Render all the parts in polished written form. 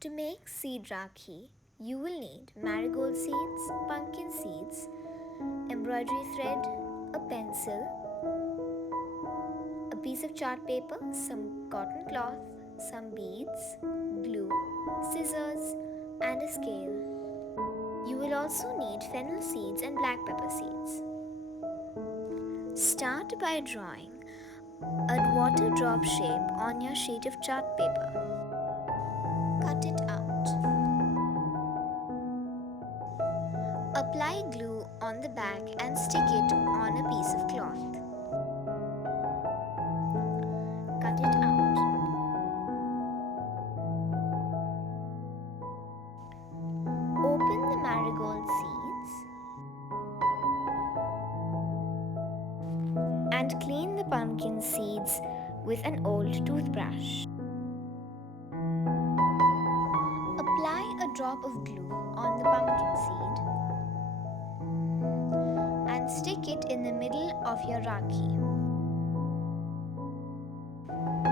To make seed Rakhi, you will need marigold seeds, pumpkin seeds, embroidery thread, a pencil, a piece of chart paper, some cotton cloth, some beads, glue, scissors, and a scale. You will also need fennel seeds and black pepper seeds. Start by drawing a water drop shape on your sheet of chart paper. Cut it out. Apply glue on the back and stick it on a piece of cloth. Cut it out. Open the marigold seeds and clean the pumpkin seeds with an old toothbrush. Apply a drop of glue on the pumpkin seed and stick it in the middle of your Rakhi.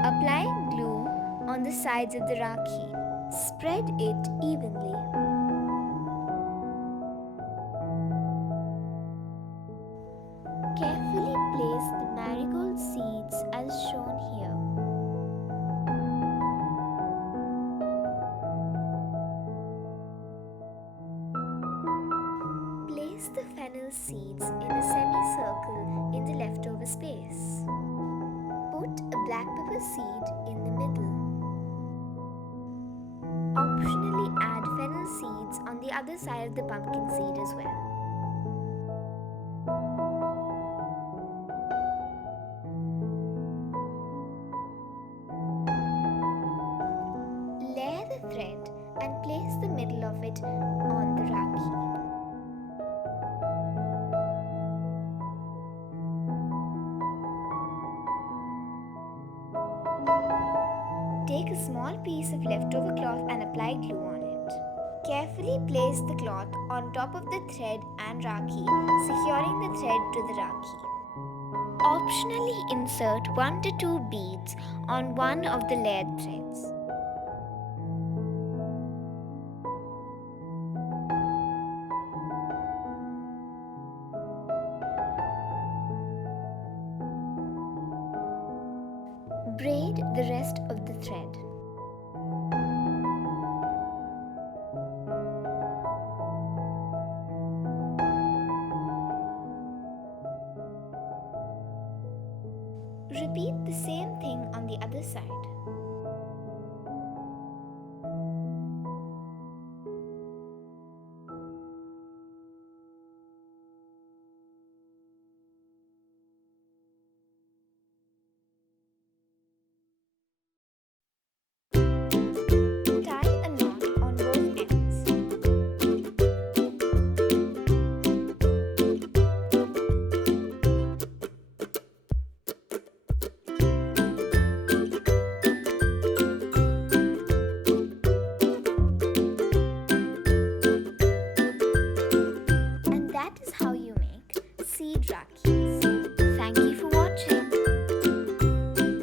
Apply glue on the sides of the Rakhi. Spread it evenly. Carefully place the marigold seeds as shown here. Place the fennel seeds in a semicircle in the leftover space. Put a black pepper seed in the middle. Optionally add fennel seeds on the other side of the pumpkin seed as well. Layer the thread and place the middle of it on the Rakhi. Take a small piece of leftover cloth and apply glue on it. Carefully place the cloth on top of the thread and Rakhi, securing the thread to the Rakhi. Optionally insert 1 to 2 beads on one of the layered threads. Braid the rest of the thread. Repeat the same thing on the other side.